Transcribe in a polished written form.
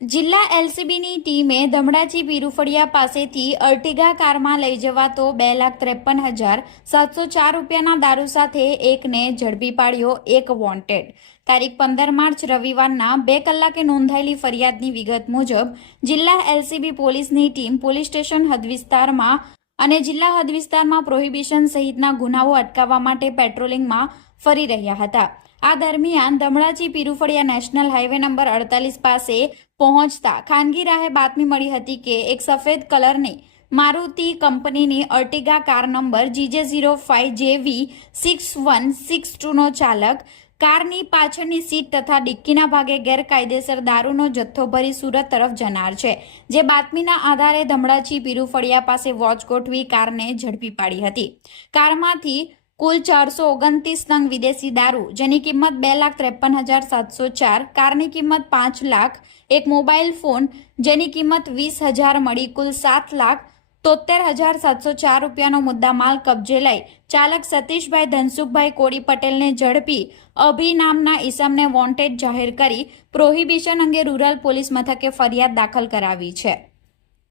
જિલ્લા એલસીબીની ટીમે ધમડાચી પીરુફળિયા પાસેથી અર્ટિગા કારમાં લઈ જવાતો 2,53,704 રૂપિયાના દારૂ સાથે એકને ઝડપી પાડ્યો. એક વોન્ટેડ. તારીખ 15 માર્ચ રવિવારના 2 કલાકે નોંધાયેલી ફરિયાદની વિગત મુજબ જિલ્લા એલસીબી પોલીસની ટીમ પોલીસ સ્ટેશન હદ વિસ્તારમાં અને જિલ્લા હદ વિસ્તારમાં પ્રોહિબિશન સહિતના ગુનાઓ અટકાવવા માટે પેટ્રોલિંગમાં ફરી રહ્યા હતા. આ દરમિયાન ધમડાચી પીરુફળિયા નેશનલ હાઈવે નંબર 48 પાસે પહોંચતા ખાનગી રાહે બાતમી મળી હતી કે એક સફેદ કલરની મારુતિ કંપનીની અર્ટિગા કાર નંબર GJ05JV6162 નો ચાલક કારની પાછળની સીટ તથા ડિક્કીના ભાગે ગેરકાયદેસર દારૂનો જથ્થો ભરી સુરત તરફ જનાર છે. જે બાતમીના આધારે ધમડાચી પીરુફળિયા પાસે વોચ ગોઠવી કારને ઝડપી પાડી હતી. કારમાંથી કુલ 429 નંગ વિદેશી દારૂ જેની કિંમત 2,53,704, કારની કિંમત 5 લાખ, એક મોબાઈલ ફોન જેની કિંમત 20,000 મળી કુલ 7,73,704 રૂપિયાનો મુદ્દામાલ કબજે લઈ ચાલક સતીશભાઈ ધનસુખભાઈ કોડી પટેલને ઝડપી અભી નામના ઈસમને વોન્ટેડ જાહેર કરી પ્રોહિબિશન અંગે રૂરલ પોલીસ મથકે ફરિયાદ દાખલ કરાવી છે.